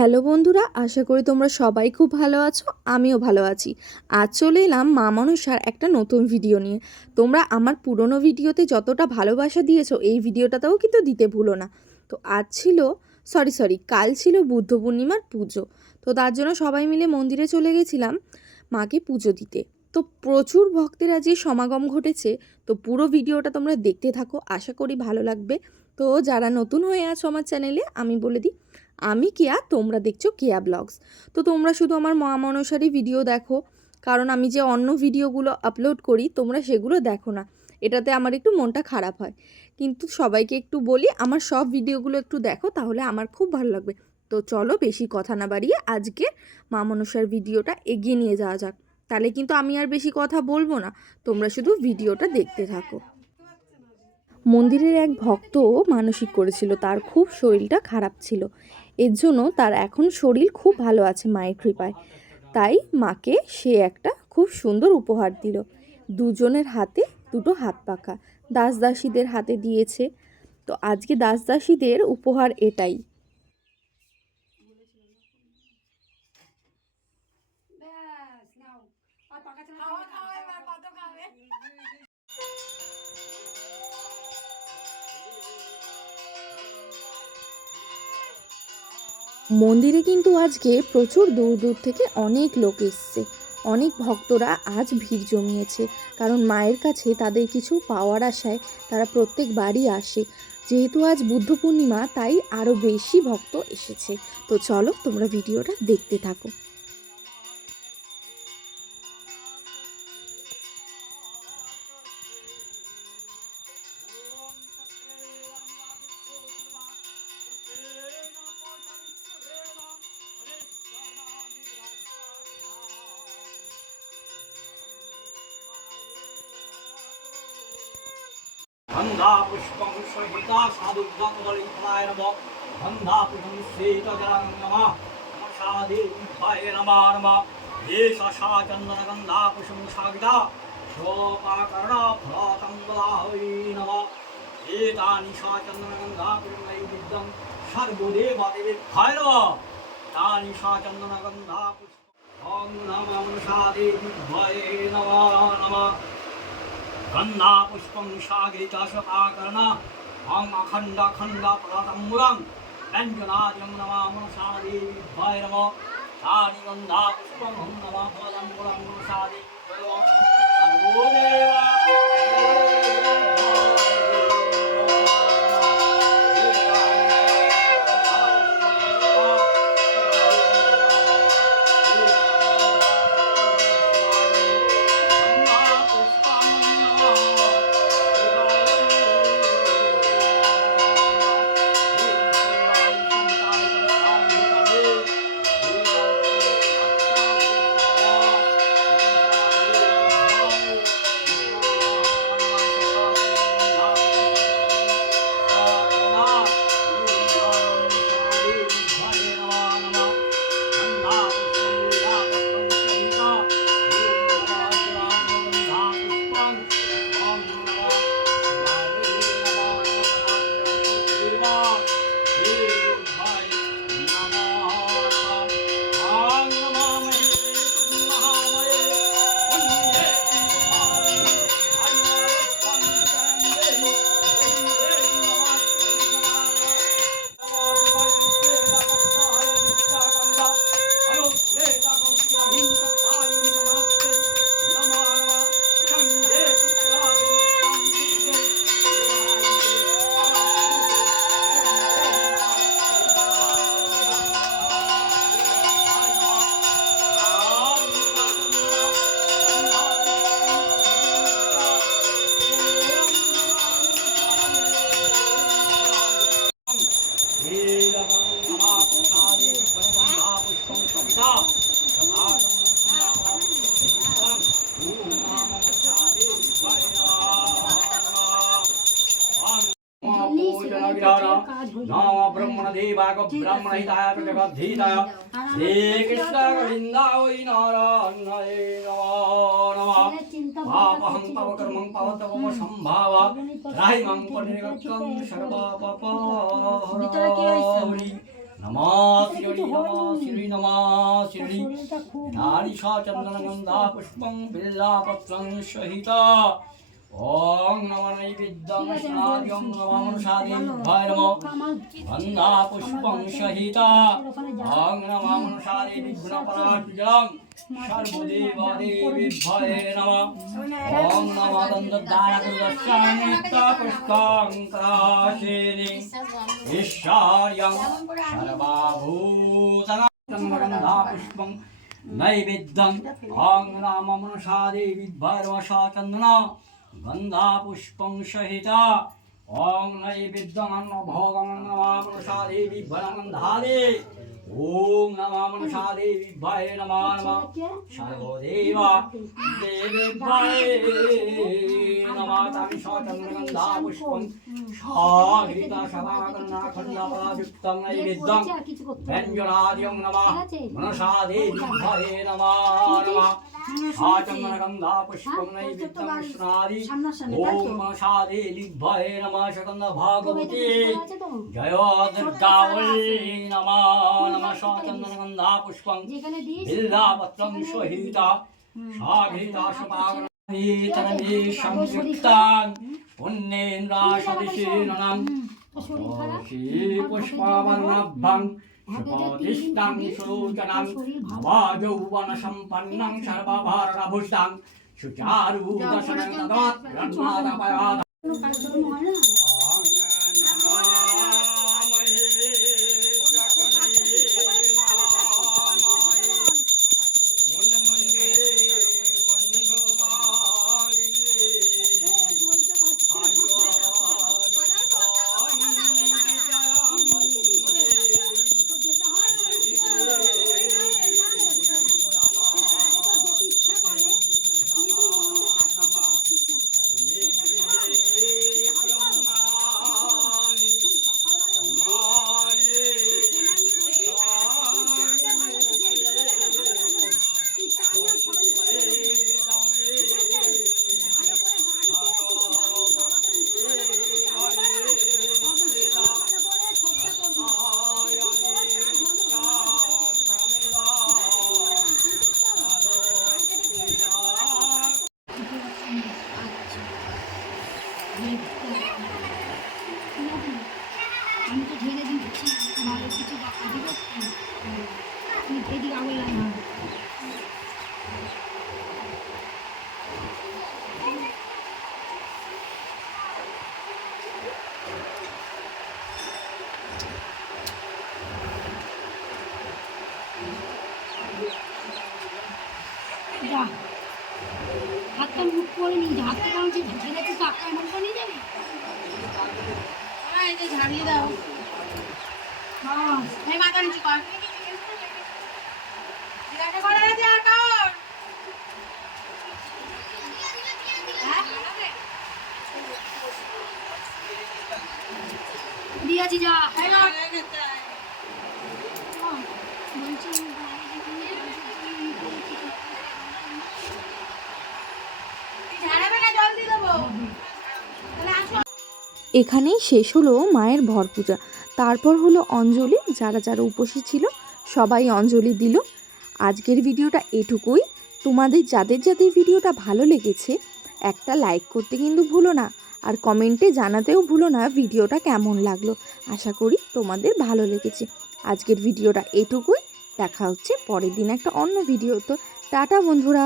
Hello বন্ধুরা, আশা করি তোমরা সবাই খুব ভালো আছো, আমিও ভালো আছি। আজ চলে এলাম মা মনসার একটা নতুন ভিডিও নিয়ে। তোমরা আমার পুরনো ভিডিওতে যতটা ভালোবাসা দিয়েছ, এই ভিডিওটাতেও কিন্তু দিতে ভুলো না। তো আজ ছিল সরি সরি কাল ছিল বুদ্ধ পূর্ণিমার পুজো। তো তার জন্য সবাই মিলে মন্দিরে চলে গেছিলাম মাকে পুজো দিতে। তো প্রচুর ভক্তের আজকে সমাগম ঘটেছে, তো পুরো ভিডিওটা তোমরা দেখতে থাকো, আশা করি ভালো লাগবে। তো যারা নতুন হয়ে আছো আমার চ্যানেলে, আমি বলে দিই আমি কেয়া তোমরা দেখছ কেয়া ব্লগস? তো তোমরা শুধু আমার মা মনসারই ভিডিও দেখো, কারণ আমি যে অন্য ভিডিওগুলো আপলোড করি, তোমরা সেগুলো দেখো না। এটাতে আমার একটু মনটা খারাপ হয়। কিন্তু সবাইকে একটু বলি, আমার সব ভিডিওগুলো একটু দেখো, তাহলে আমার খুব ভালো লাগবে। তো চলো বেশি কথা না বাড়িয়ে আজকে মা মনসার ভিডিওটা এগিয়ে নিয়ে যাওয়া যাক। তাহলে কিন্তু আমি আর বেশি কথা বলব না, তোমরা শুধু ভিডিওটা দেখতে থাকো। মন্দিরের এক ভক্ত মানসিক করেছিল, তার খুব শরীরটা খারাপ ছিল। এর জন্য তার এখন শরীর খুব ভালো আছে মায়ের কৃপায়। তাই মাকে সে একটা খুব সুন্দর উপহার দিল। দুজনের হাতে দুটো হাত পাখা দাস দাসীদের হাতে দিয়েছে। তো আজকে দাস দাসীদের উপহার এটাই। খাওয়া খাওয়া এবার কত খাবে? মন্দিরে কিন্তু আজকে প্রচুর দূর দূর থেকে অনেক লোক এসছে। অনেক ভক্তরা আজ ভিড় জমিয়েছে। কারণ মায়ের কাছে তাদের কিছু পাওয়ার আশায় তারা প্রত্যেক বাড়ি আসে। যেহেতু আজ বুদ্ধ পূর্ণিমা, তাই আরও বেশি ভক্ত এসেছে। তো চলো তোমরা ভিডিওটা দেখতে থাকো। গন্ধা পুষ্পং সহিতা সাধুজাতদলিতায় নমঃ। গন্ধা পুষ্পং শ্বেতজরাং নমঃ নমসা দেবীভায় নমঃ নমঃ। এষা সা চন্দন গন্ধা পুষ্পং সাগিতা শোপাকর্ণ ফলতম্বলাহৈ নমঃ। এতানি সা চন্দন গন্ধা পুষ্পং নৈবিদ্যং সর্বদেবাদেবেভ্যায় নমঃ। তানি সা চন্দন গন্ধা পুষ্পং নমঃ নমসা দেবীভায় নমঃ নমঃ। গন্ধা পুষ্পং সাগরিতা সকাকর্ণা অং অখণ্ডা খণ্ডা পদাতম্বুলং ব্যঞ্জনাজং নমা মনসা দেবী ভয় নম সারি গন্ধা পুষ্পং হং নমা পদাতম্বুলং মনসা দেবী সর্বদেবা नमो ब्रह्मणदेवाग ब्रह्मणहिताय प्रतिबद्धिताय श्रीकृष्णगोविन्दावै नारायणे नमो नमः पापहं तव कर्मं पाव तव सम्भाव राहि मं परिगतं सर्वपापाहरि नमः श्री नमः श्री नमः श्री नारी सा चन्दनगन्धा पुष्पं बिल्लापत्रं सहिता সহিত ওং নম নৈবেদ্যং স্নাদ্যং নম মনুষাদি ভৈরম আমার গন্ধা পুষ্পং সহিত। ওং নম মনুষাদি বিঘ্নপরাজলং সর্বদেবাদেবী ভয়ে নম। ওং নম দন্তদারদর্শানিত্য পুষ্পং কাশেনি গন্ধা পুষ্পং সহিত ওং নৈবেদ্যং অন্ন ভোগং নমা মনসা দেবী ভরগন্ধাদে ওং নমা মনসা দেবী ভয় নমা নমঃ সর্বদেব দেবে ভয়ে নমা তামি সচন্দ্রগন্ধা পুষ্পং সাহিত সভাকর্ণা খণ্ডপরাযুক্তং নৈবেদ্যং আর কিছু করতে হবে না। ব্যঞ্জনাদিয়ং নমঃ? মনসা দেবী ভয়ে নমঃ আচন্দনগন্ধা পুষ্পং নৈবেদ্যং স্নাদি সামনাসামনি, তাই ওম তো? মনসা দেবী ভয়ে নমঃ সকন্দ ভাগবতী আছে তো? জয় দুর্গাবলী নমঃ নমঃ সচন্দনগন্ধা পুষ্পং যেখানে সহিতা সাঘিতা সপাগণীতরণী সংযুক্তাং পুণ্যেন্দ্রাসদিশীলনম শরীর খারাপ আমি তো ঢেলে দিচ্ছি ভালো কিছু দিবে তুমি এদিকে আগে না যা হাতটা মুখ করে নিয়ে যা হাতটা কারণ যে ঢেলে তুই পাক্কা এমন করে নিয়ে যাবি এই যে হ্যাঁ দিয়েছি যা। এই নাও, এই খেতে আয়। বলছি ঝাড়াবে না জল দিয়ে দেবো তাহলে আসো এখানেই শেষ হলো মায়ের ভর পূজা। তারপর হলো অঞ্জলি, যারা যারা উপসী ছিল সবাই অঞ্জলি দিল। আজকের ভিডিওটা এটুকুই। তোমাদের যাদের যাদের ভিডিওটা ভালো লেগেছে, একটা লাইক করতে কিন্তু ভুলো না, আর কমেন্টে জানাতেও ভুলো না ভিডিওটা কেমন লাগল। আশা করি তোমাদের ভালো লেগেছে। আজকের ভিডিওটা এটুকুই। দেখা হচ্ছে পরের দিন একটা অন্য ভিডিও। তো টাটা বন্ধুরা।